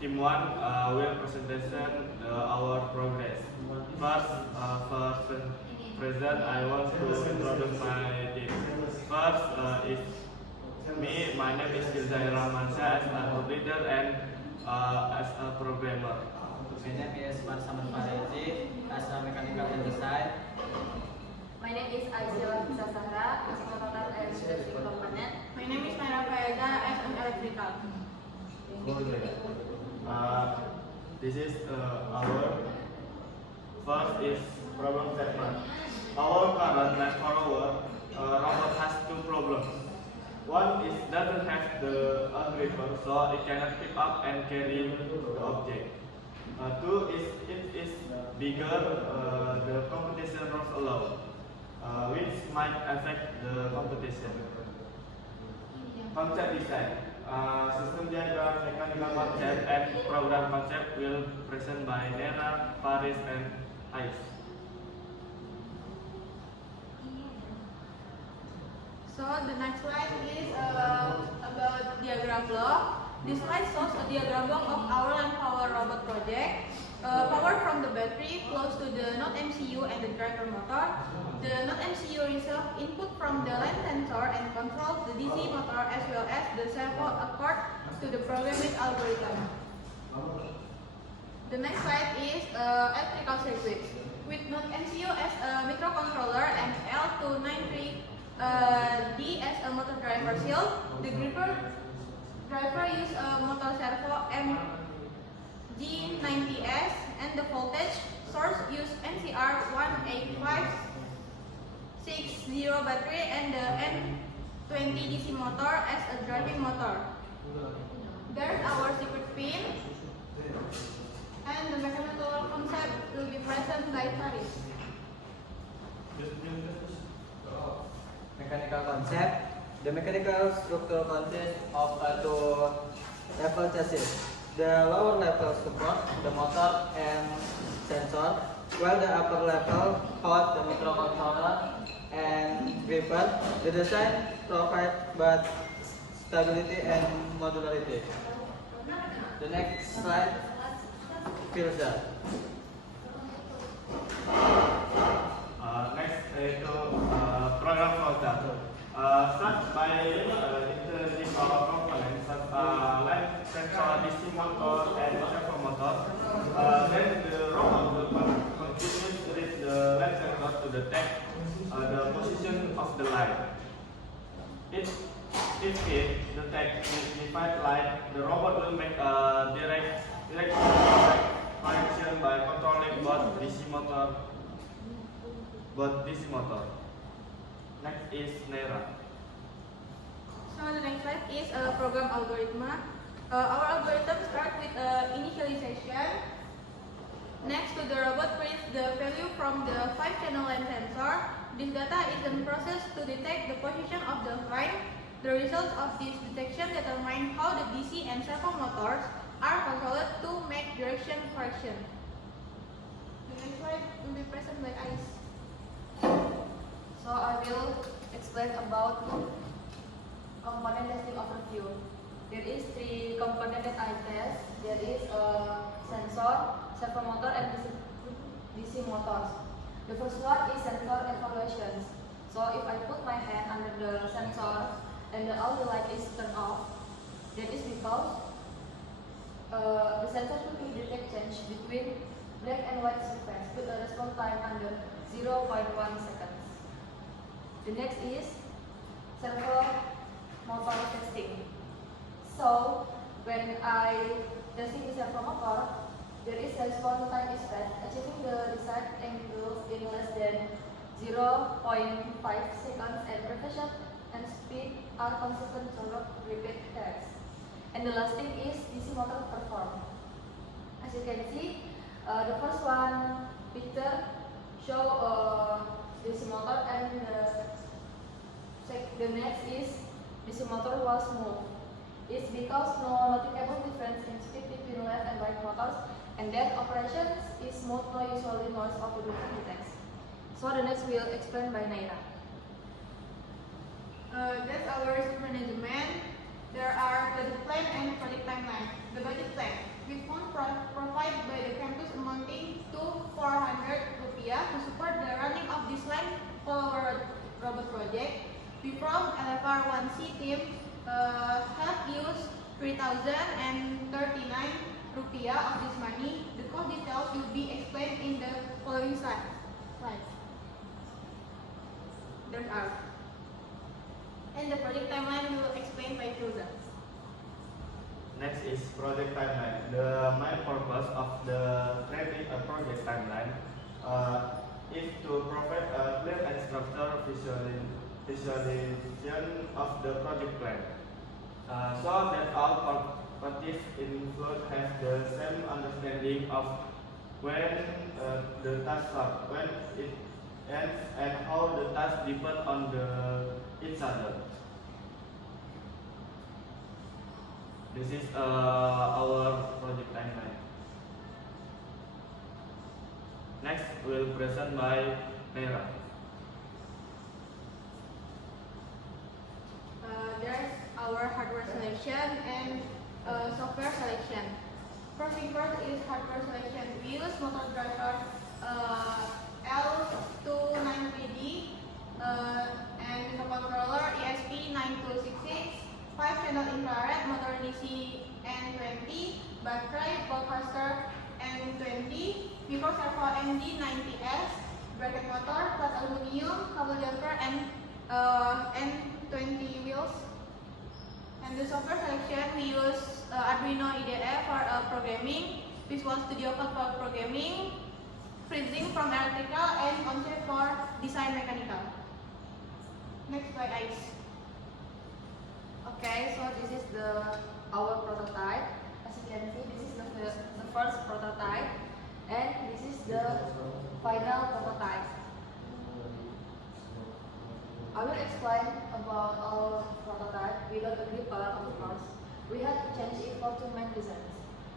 Team 1 will presentation our progress. First present, I want to introduce my team. First is me. My name is Gilzai Rahmansyah as a leader and as a programmer. My name is Marsaman Farezi as a mechanical design. My name is Aizila Fisa Sahra as Motor and Electric Component. My name is Myra Fayaza as an electrical. This is our first is problem statement. Our current line follower robot has two problems. One is doesn't have the gripper, so it cannot pick up and carry the object. Two is it is bigger the competition rules allow, which might affect the competition. Concept design. System diagram, mechanical concept, and program concept will present by Nera, Faris, and Ais. So the next slide is about diagram block. This slide shows a diagram block of our land power robot project. Power from the battery flows to the node MCU and the driver motor. The node MCU receives input from the line sensor and controls the DC motor as well as the servo according to the programming algorithm. The next slide is electrical circuit. With node MCU as a microcontroller and L293D as a motor driver shield, the driver use a motor servo MG90S and the voltage source use NCR 18560 battery and the N20 DC motor as a driving motor. There's our secret pin and the mechanical concept will be present by Faris. Mechanical concept. The mechanical structure consists of two-level chassis. The lower level support the motor and sensor, while the upper level holds the microcontroller and gripper. The design provides both stability and modularity. The next slide, Firza. Next itu program product. Start by introducing our components such like sensor, DC motor, and servo motor. Then the robot will continue to reach the line sensor to detect the position of the line. If it detects defined line, the robot will make a direct connection by controlling both DC motor. Next is Nera. So the next slide is a program algorithm. Our algorithm starts with initialization. Next to the robot prints the value from the 5-channel line sensor. This data is then processed to detect the position of the line. The results of this detection determine how the DC and servo motors are controlled to make direction correction. The next slide will be present by Ais. So I will explain about component testing overview. There is 3 component that I test. There is sensor, servo motor, and DC motors. The first one is sensor evaluations. So if I put my hand under the sensor and all the light is turned off, that is because the sensor will detect change between black and white surface with a response time under 0.1 seconds. The next is servo motor testing. So when I testing the servo motor, there is a response time is fast, achieving the desired angle in less than 0.5 seconds, and precision and speed are consistent throughout repeat tests. And the last thing is DC motor perform. As you can see, the first one picture show DC motor, and the next is DC motor was smooth. It's because no noticeable difference in speed between left and right motors, and then operations is smooth, no usually noise overloading detects. So the next will explain by Naira. That's our risk management. There are the plan and project timeline. The budget plan. with funds provided by the campus amounting to 400 rupiah to support the running of this line for our robot project. We from LFR 1C team have used 3,039 rupiah of this money. The cost details will be explained in the following slide. There are. And the project timeline will explain by Filza. Next is project timeline. The main purpose of the creating a project timeline is to provide a clear and structured visualization of the project plan, so that all parties involved have the same understanding of when the task starts, when it ends, and how the tasks depend on each other. This is our project timeline. Next, we'll present by Nera. There's our hardware selection and software selection. First thing first is hardware selection. We use motor driver L29PD and microcontroller ESP9266, 5-channel infrared motor DC N20, battery Bowcaster N20, micro servo MD90S, bracket motor, flat aluminium, cable jumper, and N20 wheels. And the software selection, we use Arduino IDE for programming, Visual Studio Code for programming, Freezing from electrical, and Onshape for design mechanical. Next by Ice. Okay, so this is our prototype. As you can see, this is the first prototype, and this is the final prototype. I will explain about our prototype without a gripper, of course. We had to change it for two main reasons.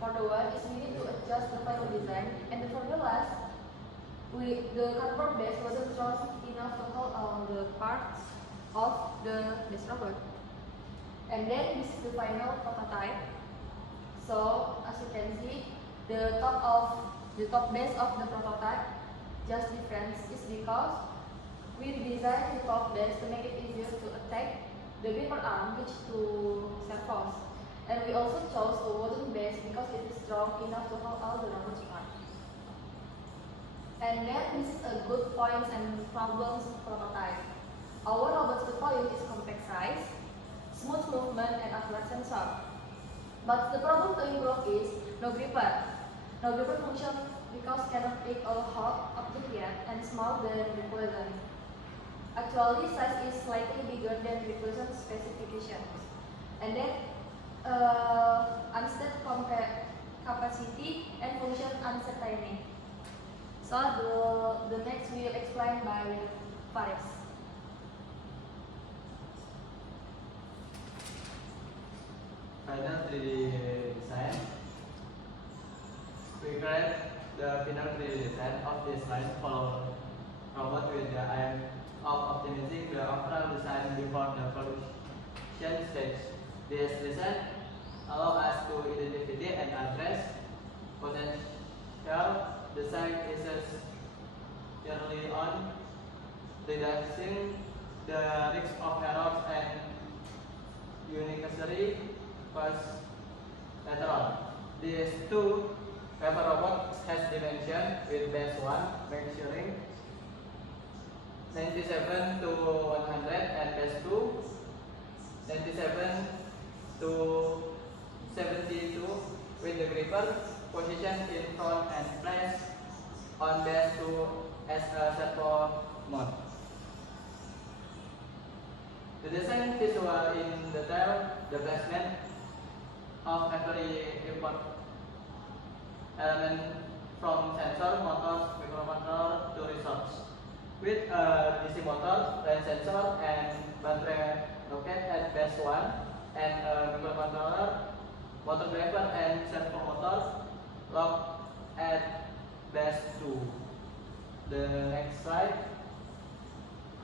For the one is we need to adjust the final design, and for the last, the cardboard base wasn't strong enough to hold all the parts of the base robot. And then this is the final prototype. So as you can see, the top base of the prototype just difference is because we redesigned the top base to make it easier to attack the gripper arm, which to servos. And we also chose a wooden base because it is strong enough to hold all the robot's parts. And then this is a good points and problems prototype. Our robot's good point is compact size, smooth movement, and accurate sensor. But the problem to improve is no gripper. No gripper function because cannot pick a hot object yet and smaller than requested. Actually, size is slightly bigger than requested specifications. And then unset capacity and function uncertainty. So the next we will explain by Faris. Final 3D design. We create the final 3D design of this line for robot with the aim of optimizing the overall design before the production stage. This design allows us to identify and address potential design issues early on, reducing the risk of errors and unnecessary costs later on. These two paper robots has dimension with base 1 measuring 97 to 100 and base 2 97 to 72 with the gripper positioned in front and placed on base 2 as a servo mode. The design visual in detail the placement of every input element from sensor, motors, microcontroller to resource. With a DC motor, range sensor, and battery located at base 1 and a microcontroller, motor driver, and servo motor locked at base 2. The next slide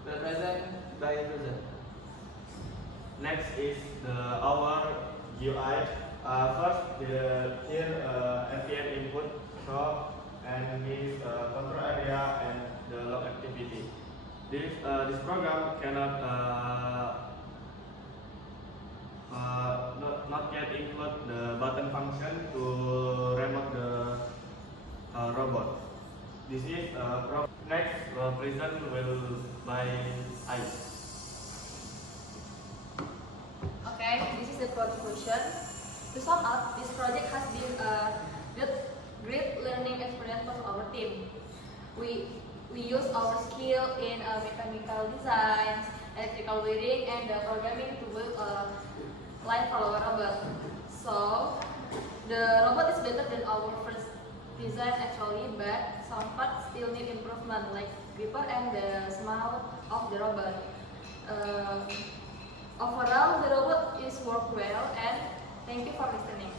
represented by user. Next is our UI Here NPM input show and his control area and the log activity. This program cannot not yet include the button function to remote the robot. This is next present will by ICE. Okay, this is the conclusion. To sum up, this project has been a great learning experience for our team. We use our skill in mechanical design, electrical wiring, and programming to build a line for our robot. So, the robot is better than our first design actually, but some parts still need improvement, like gripper and the smell of the robot. Overall, the robot is work well, and thank you for listening.